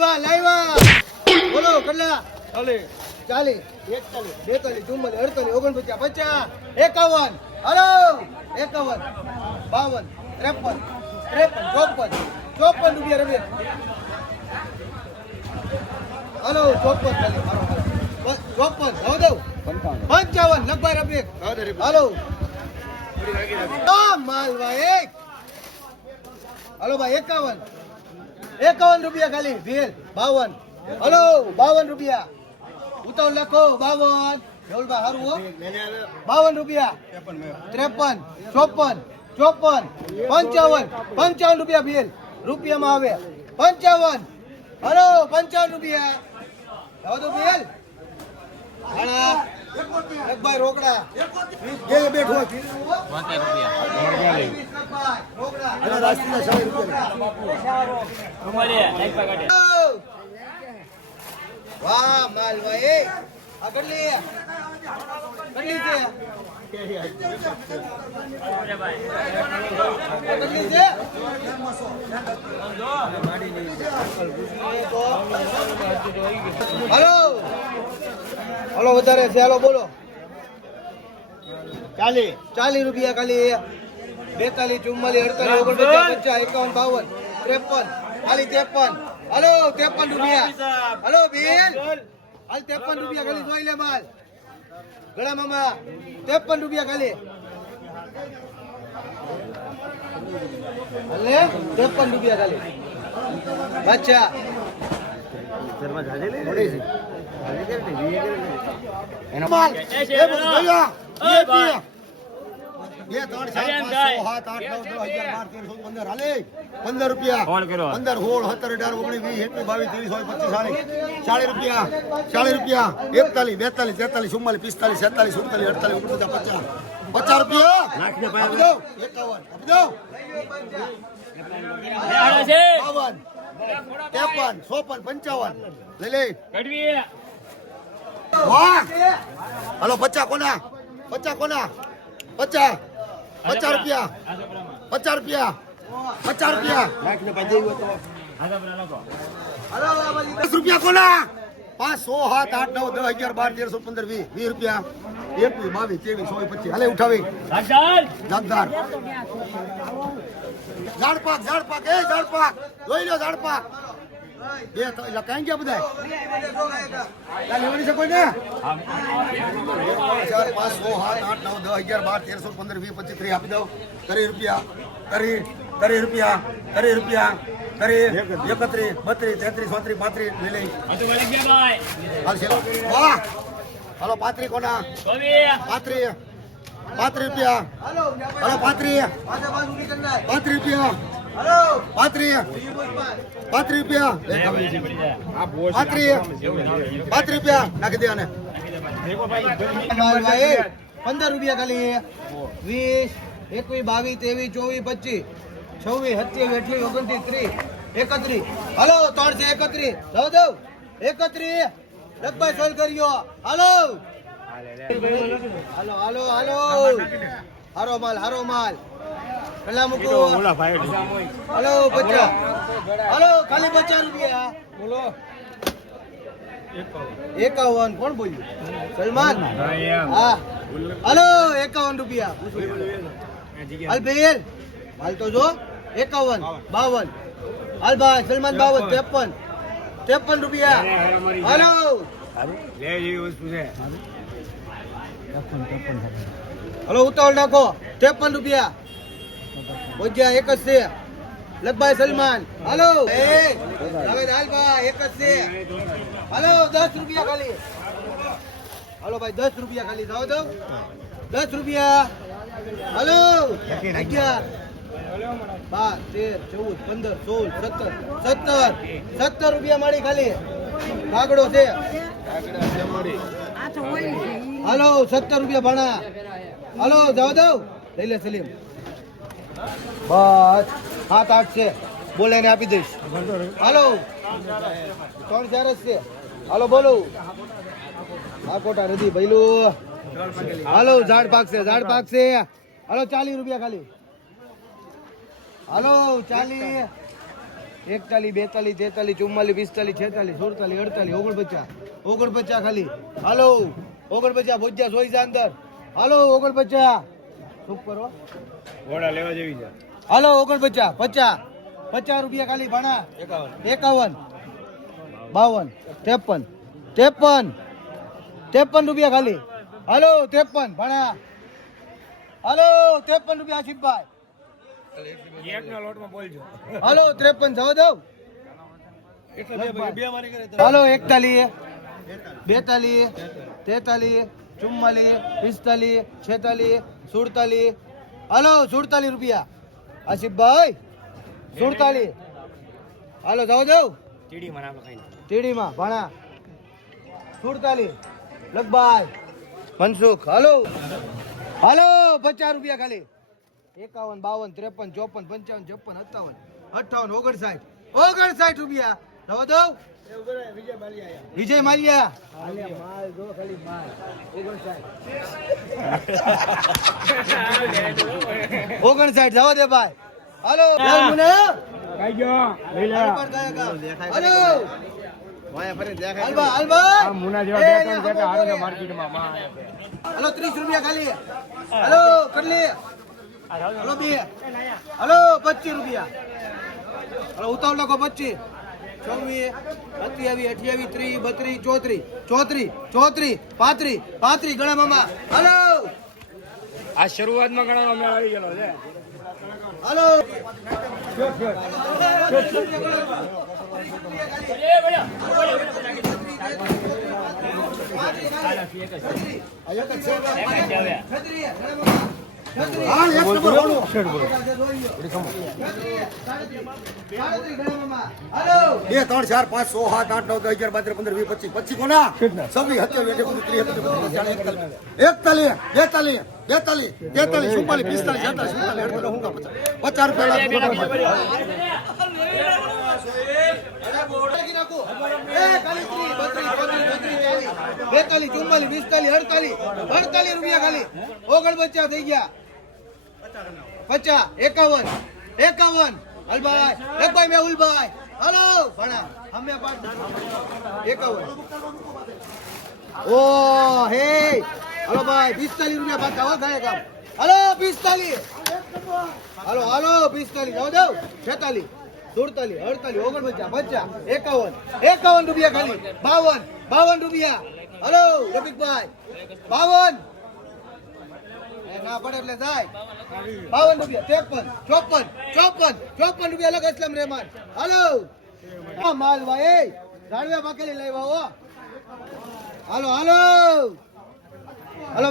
લાઈવા બોલો કેટલા 40 41 42 43 44 49 50 51 હલો 51 52 53 રૂપિયા રમે હલો 54 ખાલી મારો 54 દઉં 55 લગભગ રમે હલો માલ ભાઈ હલો ભાઈ 51 રૂપિયા ખાલી ભેલ 52 હલો 52 રૂપિયા ઉતાવળ લખો 52 ઢોલબા હારું હો 52 રૂપિયા 53 54 55 રૂપિયા બિલ રૂપિયામાં આવે 55 હલો 55 રૂપિયા આવો તો બિલ હાણા એકભાઈ રોકડા બેઠો 70 રૂપિયા રોકડા અને રાષ્ટ્રીય 60 રૂપિયા વાહ માલભાઈ આ કેટલી છે હલો વધારે છે હાલો બોલો 40 રૂપિયા ખાલી 42 44 48 49 50 51 52 53 ખાલી 53 હલો 53 રૂપિયા હલો બેન હાલ 53 રૂપિયા ખાલી જોઈ લે માલ ગળા મામા 53 રૂપિયા ખાલી હાલે 53 રૂપિયા ખાલી અચ્છા એનો માલ એ ભૈયા 2 3 4 5 6 7 8 9 10 11 12 13 14 15 હાલે 15 રૂપિયા 15 16 17 18 19 20 21 22 23 24 25 40 રૂપિયા 41 42 43 44 45 46 47 48 રૂપિયા નાખને આપી દો 51 આપી દો 52 53 55 લઈ લે વાહ હાલો 50 કોના 50 રૂપિયા 50 રૂપિયા 10 રૂપિયા કોના 5 6 7 8 9 10 11 12 13 15 20 રૂપિયા 21 22 23 24 25 હાલે ઉઠાવી જગદાર ઝાડ પાક જોઈ લો ઝાડ પાક બે તો એટલે કઈ ગયા બધા લેવાની છે કોઈ ને 4 5 6 7 8 9 10 11 12 13 15 20 25 30 આપી દો 30 રૂપિયા 30 રૂપિયા 31 32 33 34 35 લઈ લઈ વાહ હાલો 35 કોના 35 રૂપિયા હાલો 35 રૂપિયા હાલો 35 રૂપિયા 35 રૂપિયા નાખી દે આને 15 રૂપિયા ખાલી 20 21 22 23 24 25 26 27 28 29 30 31 હાલો 331 જાવ દઉં 31 લગભગ સોલ કર્યો હાલો હારો માલ પેલા મૂકો હાલો 50 હાલો ખાલી 50 રૂપિયા બોલો 51 કોણ બોલ્યું સલમાન હા હાલો 51 રૂપિયા હાલ બેલ હાલ તો જો 51 52 હાલ ભાઈ સલમાન 52 53 રૂપિયા હાલો હલો ઉતાવળ નાખો 53 રૂપિયા બોજ્યા એક જ છે લગભાઈ સલમાન હાલો હવે હાલભાઈ એક જ છે હાલો 10 રૂપિયા ખાલી હાલો ભાઈ 10 રૂપિયા ખાલી જાવ દો 10 રૂપિયા હાલો 11 12 13 14 15 16 17 17 રૂપિયા મારી ખાલી કાગડો છે હાલો 17 રૂપિયા ભાણા હાલો જાવ દો લઈ લે સલીમ બસ 7 8 છે બોલે ને આપી દઈશ હાલો 3 4 છે હાલો બોલો આ કોટા નદી ભઈલું હાલો ઝાડ પાક છે હાલો 40 રૂપિયા ખાલી હાલો 40 41, 42, 43, 44, 45, 46, 47, 48, 49 ખાલી. હાલો 49 ભોજ્યા સોઈ જા અંદર. હાલો 49 શું કરો ઘોડા લેવા જેવી છે. હાલો 49 50 50 રૂપિયા ખાલી ભાણા 51 52 53 53 રૂપિયા ખાલી. હાલો 53 ભાણા. હાલો 53 રૂપિયા આશિફભાઈ. એકના લોટમાં બોલજો. હાલો 53 જવા દઉં. હાલો 41 42 43 44 45 46 47. હાલો 47 રૂપિયા આશિફભાઈ 47. હાલો જવા દઉં. ટીડીમાં ભાણા 47 લગભાઈ મનસુખ. હાલો હાલો 50 રૂપિયા ખાલી. 51 52 53 54 55 56 57 58 રૂપિયા જવા દઉં. વિજય માલિયા 59 જવા દે ભાઈ. હાલો હાલો 30 રૂપિયા ખાલી. હાલો કરલી. હાલો 2. હાલો 25 રૂપિયા. હાલો ઉતાવળ નાખો 25 24 27 28 30 32 34 35 ગણા મામા. હાલો આ શરૂઆતમાં ઘણા અમે આવી ગયેલો છે. હાલો બે 3 4 5 6 7 8 9 10 11 12 15 20 25 કોના 26 27 41 42 43 44 રૂપિયા ખાલી. 49 થઈ ગયા. 50 51 હલભાઈ લખભાઈ મેહુલભાઈ. હાલો ભણા અમે 51. ઓ હે હાલો ભાઈ 45 રૂપિયા પાછા હો ગાય કામ. હાલો 45. હાલો 45 જાવ દઉં. 46 47 48 49 51 રૂપિયા ખાલી. 52 રૂપિયા. હાલો રફીકભાઈ 52 ના પડે એટલે જાય. 52 રૂપિયા 53 રૂપિયા લગ અસલમ રહેમાન. હાલો માલ ભાઈ જાડવા પાકેલી લાવ્યા હો. હાલો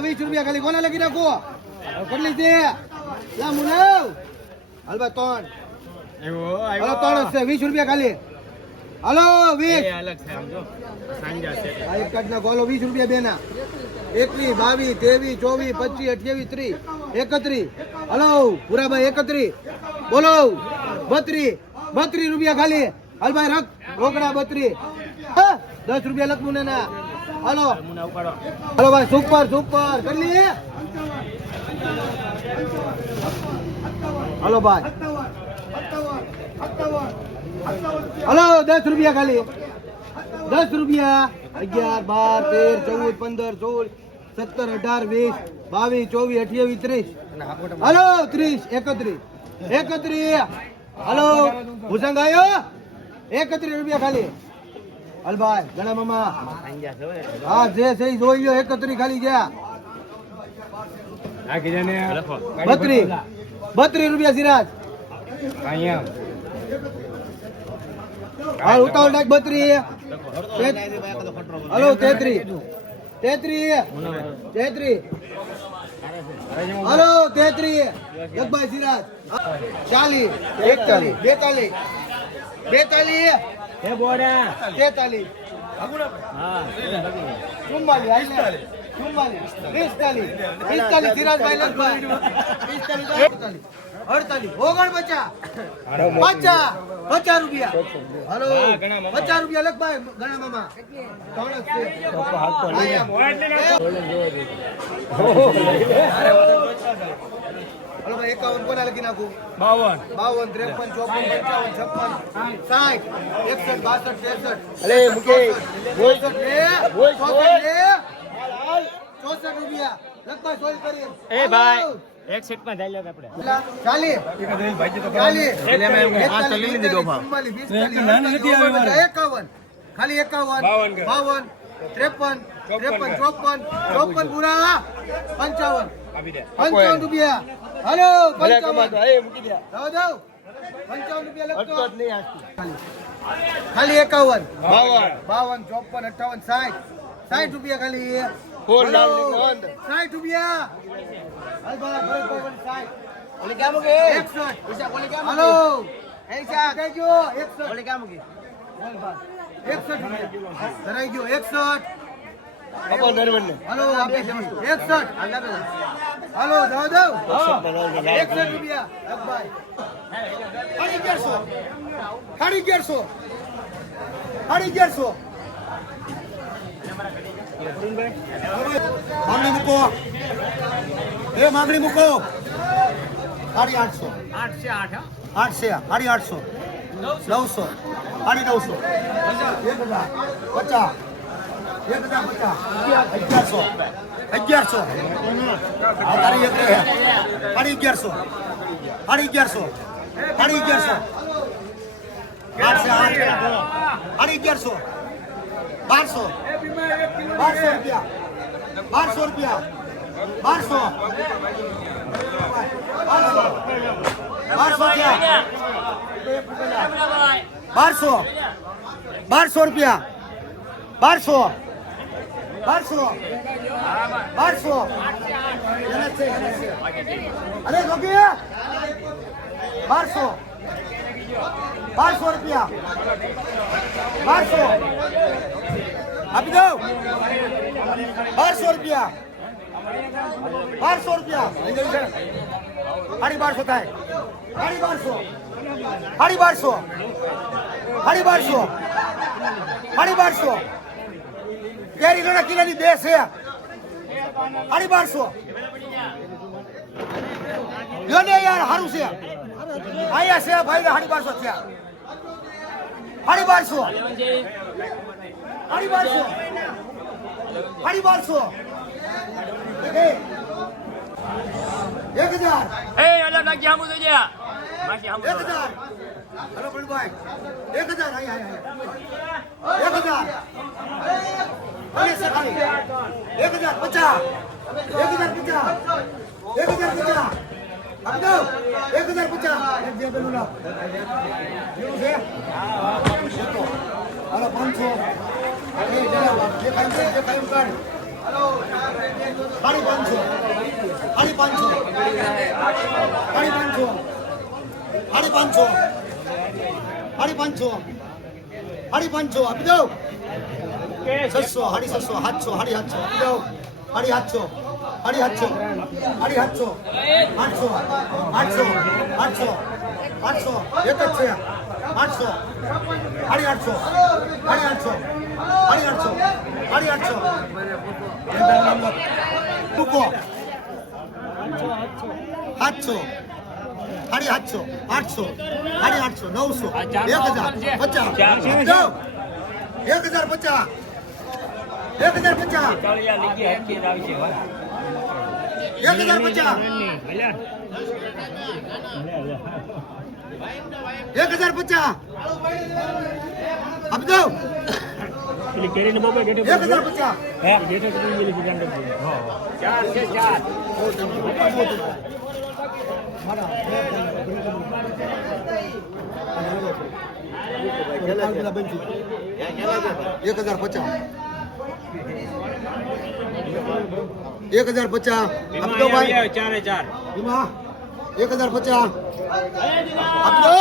20 રૂપિયા ખાલી. કોને લગી નાખો કેટલી છે લા મુનાવ. હાલ ભાઈ 3 હાલો 3 છે 20 રૂપિયા ખાલી. હાલો 20 અલગ છે આમ જો સાંજા છે. આ એક કાઢ નાખો. હાલો 20 રૂપિયા બેના. 21 22 23 24 25 28 31 હલો પુરાભાઈ 31 બોલો 32 રૂપિયા ખાલી. હાલ ભાઈ રખ રોકડા 32 10 રૂપિયા લખવું ને ના. હાલો હાલો ભાઈ સુપર કરી લે. હાલો ભાઈ હાલો 10 રૂપિયા ખાલી. 10 રૂપિયા 11 12 13 14 15 16 17 18 20 22 23 હાલો 30 31 હાલો ભૂસંગ આવ્યો 31 રૂપિયા ખાલી. હલભાઈ ગણા મામા હા જે સહી જોઈ લો 31 ખાલી ગયા. 32 રૂપિયા સિરાજ. હાલ ઉતાવળ નાખ 32. હલો 33 હલો 33 જગભાઈ સિરાજ 40 41 42 હે બોડા 43 45 સિરાજભાઈ લગભાઈ 48 50 રૂપિયા. હલો 50 રૂપિયા લગભાઈ ઘણા મામા. હલો ભાઈ 51 કોના લખી નાખું 52 52 53 54 55 56 61 62 63 અલે મુકે બોલ 64 બોલ, બોલ. 64 રૂપિયા લખવા સોલ કરી એ ભાઈ એક સીટમાં થઈ લો આપણે 40 ખાલી 51 52 53 54 પૂરા 55 આપી દે 55 રૂપિયા હાલો 55 એ મૂકી દે જાઓ જાઓ 55 રૂપિયા લખતો અટકો જ નહીં આજથી ખાલી 51 52 52 54 58 60 રૂપિયા ખાલી ફોર હલો, લાવની નોંધ 60 રૂપિયા હાલ ભાઈ ભરતભાઈ 60 ઓલી ક્યાં મૂકે 61 હલો 61 ગયો 61 ઓલી ક્યાં મૂકી 61 રૂપિયા ધરાઈ ગયો 61 અપો નરવણ હલો આપી દે 61 હલો જાઓ જાઓ 61 રૂપિયા લખભાઈ 1100 માંગણી મૂકો એ માંગણી મૂકો 850 800 850 900 950 1000 50 1100 તારી એક રહે 1100 1100 1100 1200 રૂપિયા 1200 રૂપિયા 1200 રૂપિયા 1200 અરે ગોપી 1200 રૂપિયા 1200 આપી દો 1200 રૂપિયા 1200 થાય 1200 કેરી નો કિલોની 2 છે 1200 યો ને યાર હારું છે આયા છે ભાઈ 1200 થયા 1200 1000 એ અલગ લાગી આમુ તો જા બાકી આમુ 1000 હલો પ્રણભાઈ 1000 આયા 1000 1050 જે પેલું લાવ જેવું છે હલો 500 એ જરા જે કાઈ કાઢ હલો 550 આપી દો 600 700 800 800 એક જ છે 800 મૂકો 700 800 900 1050 1050 ચાલિયા લીગી હકી આવી છે 1050 આપી દો પેલી કેરીને બોબે ગેટે 1050 હે ગેટે કરી મેલી દુકાન દે હા 4 છે 1050 આપી દો ભાઈ 4 એમાં 1050 આપી દો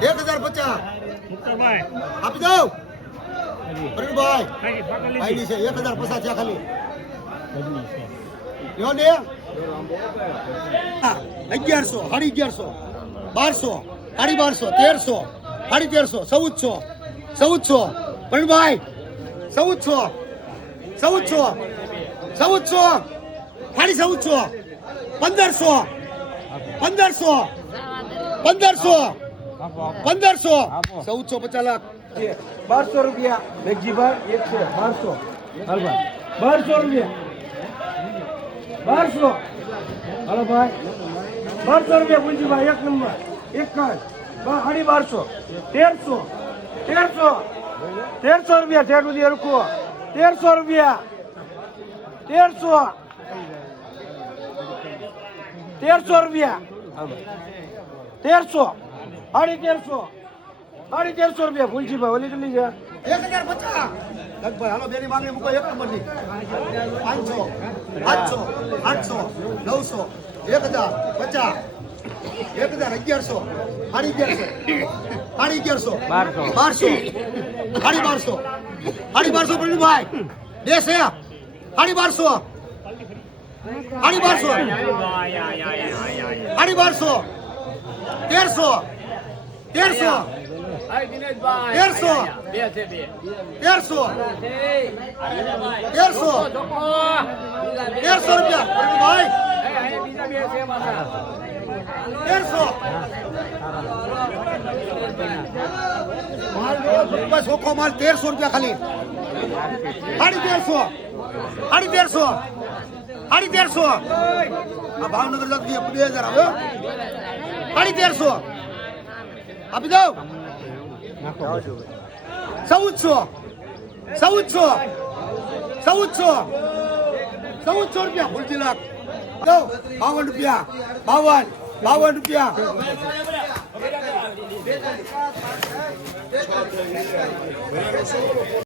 1050 મુક્તાભાઈ આપી દો પ્રવીણભાઈ કઈ પકડ આઈડી છે 1050 થયા ખાલી લીધી લ્યો ને 1100 1150 1200 1250 1300 1300 પ્રવીણભાઈ 1400 1400 1400 1500 1500 1450 લાખ 1200 રૂપિયા વેગજીભાઈ એક છે 1200 હાલ ભાઈ 1200 રૂપિયા 1200 હાલો ભાઈ 1200 રૂપિયા ગુંજીભાઈ એક નંબર એક કાઢ 1250 1300 રૂપિયા ઠેઠ સુધી રૂકો 1300 રૂપિયા 1300 રૂપિયા 1300 1350 રૂપિયા ફૂલજીભાઈ ઓલી કેટલી છે 1050 લગભગ હાલો બેની માંગણી મૂકો એક નંબરની 500 800 900 1000 50 1100 1100 1200 1200 પ્રવીણભાઈ બે છે 1200 1300 રૂપિયા ભાઈ 1300 ચોખ્ખો માલ 1300 રૂપિયા ખાલી 1350 આ ભાવનગર લગતી 2000 આવ્યો 1350 આપી દઉં 1400 રૂપિયા ફૂલજી લાખ 52 રૂપિયા 52 રૂપિયા